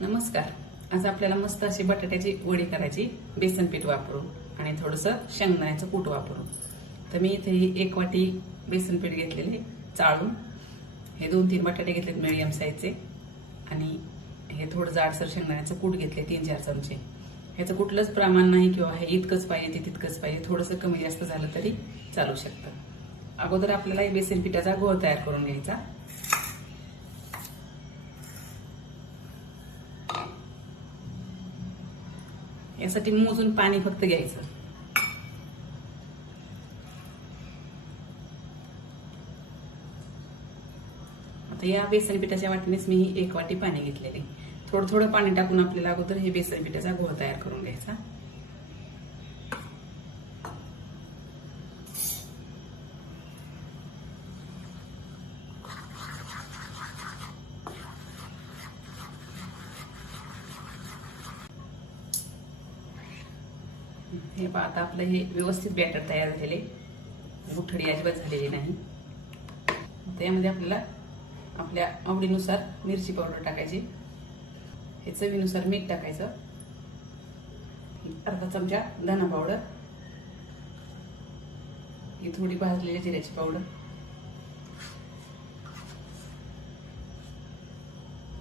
नमस्कार. आज आपल्याला मस्त अशी बटाट्याची वडी करायची बेसन पीठ वापरून आणि थोडंसं शेंगदाण्याचं कूट वापरून. तर मी इथे 1 वाटी बेसन पीठ घेतलेले चाळून, हे 2-3 बटाटे घेतलेत मिडियम साईजचे आणि हे थोडं जाडसर शेंगदाण्याचं कूट घेतले 3-4 चमचे. ह्याचं कुठलंच प्रमाण नाही किंवा हे इतकंच पाहिजे ते तितकंच पाहिजे, थोडंसं कमी जास्त झालं तरी चालू शकतं. अगोदर आपल्याला बेसन पिठाचा गोळ तयार करून घ्यायचा. यासाठी मोजून पाणी फक्त घ्यायचं. आता या बेसन पिठाच्या वाटीनेच मी 1 वाटी पाणी घेतलेले. थोडं थोडं पाणी टाकून आपल्याला अगोदर हे बेसन पिठाचा गोळा तयार करून घ्यायचा. हे पहा, आता आपलं हे व्यवस्थित बॅटर तयार झालेले, गुठळी अजिबात झालेली नाही. त्यामध्ये आपल्याला आपल्या आवडीनुसार मिरची पावडर टाकायची, हे चवीनुसार मीठ टाकायचं, अर्धा चमचा धना पावडर, ही थोडी भाजलेली जिऱ्याची पावडर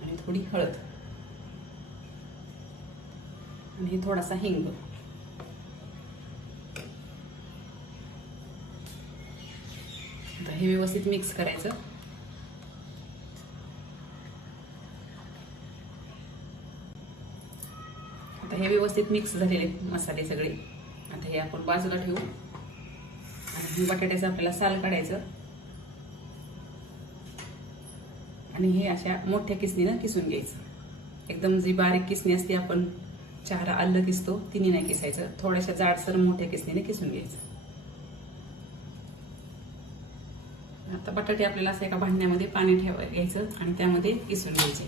आणि थोडी हळद आणि थोडासा हिंग. हे व्यवस्थित मिक्स करायचं. आता हे व्यवस्थित मिक्स झालेले मसाले सगळे. आता हे आपण बाजूला ठेवू आणि बटाट्याचं आपल्याला साल काढायचं आणि हे अशा मोठ्या किसणीनं किसून घ्यायचं. एकदम जी बारीक किसणी असते, आपण चहारा आलं किसतो तिने नाही किसायचं, थोड्याशा जाडसर मोठ्या किसणीने किसून घ्यायचं. आता बटाटे आपल्याला असं एका भांड्यामध्ये पाणी घ्यायचं आणि त्यामध्ये किसून घ्यायचे.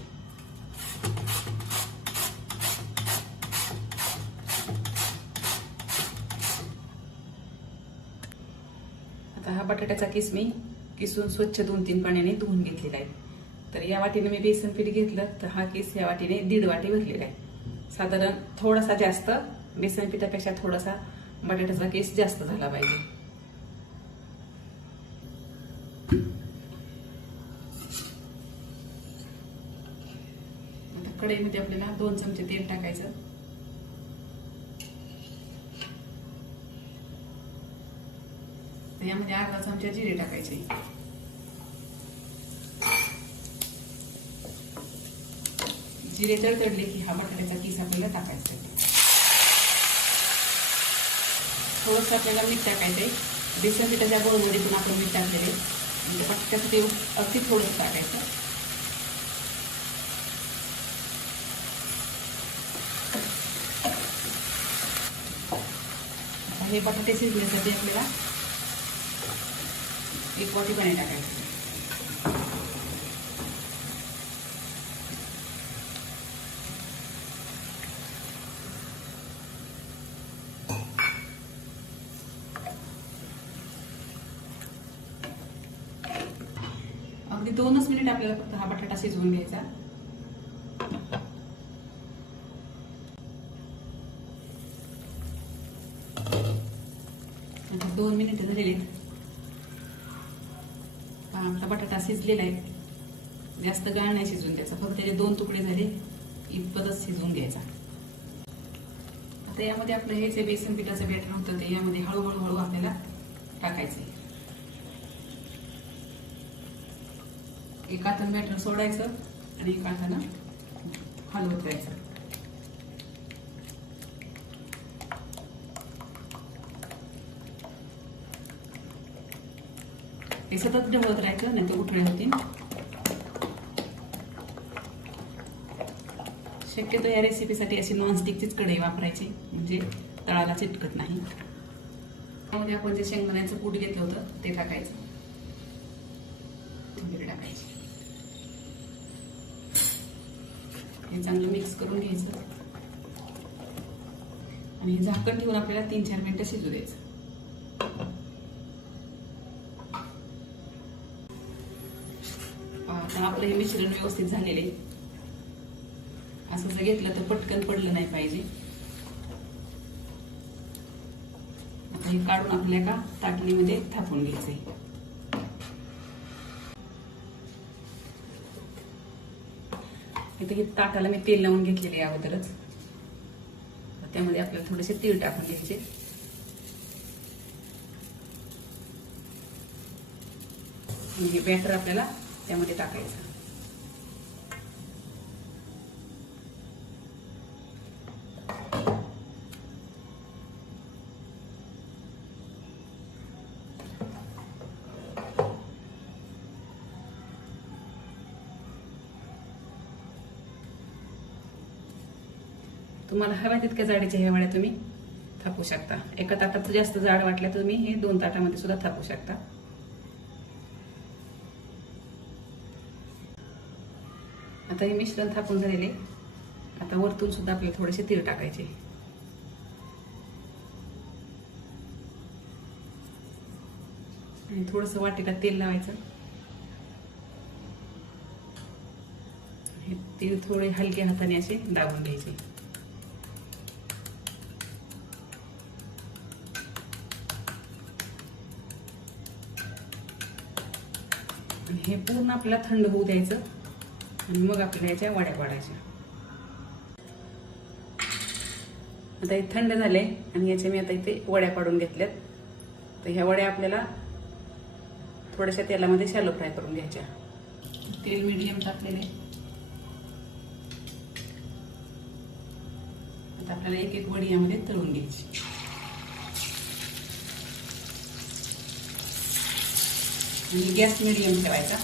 आता हा बटाट्याचा किस मी किसून स्वच्छ 2-3 पाण्याने धुवून घेतलेला आहे. तर या वाटीने मी बेसन पीठ घेतलं, तर हा किस या वाटीने 1.5 वाटी भरलेला आहे. साधारण थोडासा जास्त, बेसन पिठापेक्षा थोडासा बटाट्याचा किस जास्त झाला पाहिजे. कढईमध्ये आपल्याला 2 चमचे तेल टाकायचं. यामध्ये अर्धा चमचा जिरे टाकायचे. जिरे तडतडले की हा बटाट्याचा किस आपल्याला टाकायचा. थोडंसं आपल्याला मीठ टाकायचंय. बेसन पिठाच्या गोळमध्ये पण आपण मीठ टाकलेले, म्हणजे बटाट्याचं ते अगदी थोडंसं टाकायचं. हे बटाटे शिजण्यासाठी आपल्याला 1 वाटी पाणी टाकायचं. अगदी 2च मिनिट आपल्याला फक्त हा बटाटा शिजवून घ्यायचा. आता 2 मिनिटं झालेली. आपला बटाटा शिजलेला आहे. जास्त गाळ नाही शिजवून द्यायचा, फक्त त्याचे 2 तुकडे झाले इतपतच शिजवून घ्यायचा. आता यामध्ये आपलं हे जे बेसन पिठाचं बॅटर होतं ते यामध्ये हळूहळू आपल्याला टाकायचं. एका हातानं बॅटर सोडायचं आणि एका हातानं हलवत राहायचं. हे सतत ढवळत राहायचं, नाही तर उठळे होतील. शक्यतो या रेसिपीसाठी अशी नॉनस्टिकचीच कढई वापरायची, म्हणजे तळाला चिटकत नाही. त्यामध्ये आपण जे शेंगदाण्याचं कूट घेतलं होतं ते टाकायचं, कोथिंबीर टाकायची. हे चांगलं मिक्स करून घ्यायचं आणि झाकण ठेवून आपल्याला 3-4 मिनिटं शिजू द्यायचं. आता आपलं हे मिश्रण व्यवस्थित झालेले. असं जर घेतलं तर पटकन पडलं नाही पाहिजे. आता हे काढून आपल्या एका ताटलीमध्ये थापून घ्यायचंय. इथे हे ताटाला मी तेल लावून घेतलेले अगोदरच. त्यामध्ये आपल्याला थोडेसे तीळ टाकून घ्यायचे. आणि हे बॅटर आपल्याला त्यामध्ये टाकायचं. तुम्हाला हव्या तितक्या जाडीच्या ह्या वड्या तुम्ही थापू शकता. एका ताटात जास्त जाड वाटल्या तुम्ही हे 2 ताटामध्ये सुद्धा थापू शकता. आता हे मिश्रण थापून झालेले. आता वरतून सुद्धा आपल्याला थोडेसे तीळ टाकायचे. आणि थोडंसं वाटीला तेल लावायचं. हे तीळ थोडे हलक्या हाताने असे दाबून घ्यायचे. हे पूर्ण आपल्याला थंड होऊ द्यायचं आणि मग आपल्याला याच्या वड्या पाडायच्या. आता हे थंड झाले आणि याच्या मी आता इथे वड्या पाडून घेतल्यात. तर ह्या वड्या आपल्याला थोड्याशा तेलामध्ये शॅलो फ्राय करून घ्यायच्या. तेल मीडियम टाकलेले. आता आपल्याला एक एक वडी यामध्ये तळून घ्यायची. आणि गॅस मीडियम ठेवायचा.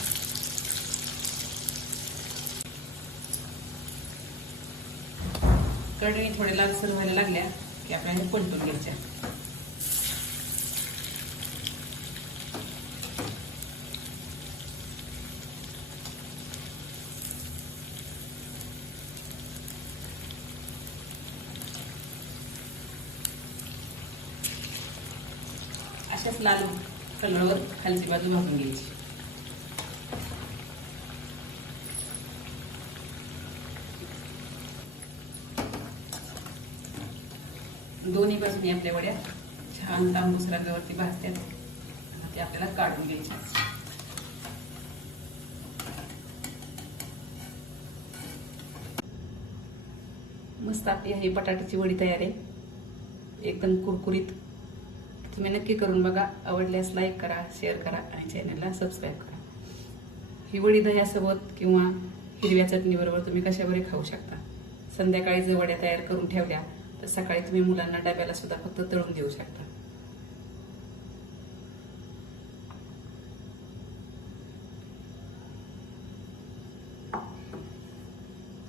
कढई थोडे लालसर व्हायला लागल्या की आपल्याला पलटून घ्यायच्या. अशाच लाल कलरवर खालची बाजू भाजून घ्यायची. दोन्ही बाजूनी आपल्या वड्या छान तांबूस रंगावरती भाजतात. ते आपल्याला काढून घ्यायच्या. मस्त आपली ही बटाट्याची वडी तयार आहे. एकदम कुरकुरीत. तुम्ही नक्की करून बघा. आवडल्यास लाईक करा, शेअर करा आणि चॅनलला सबस्क्राईब करा. ही वडी दह्यासोबत किंवा हिरव्या चटणीबरोबर तुम्ही कशावरही खाऊ शकता. संध्याकाळी जर वड्या तयार करून ठेवल्या तर सकाळी तुम्ही मुलांना डब्याला सुद्धा फक्त तळून देऊ शकता.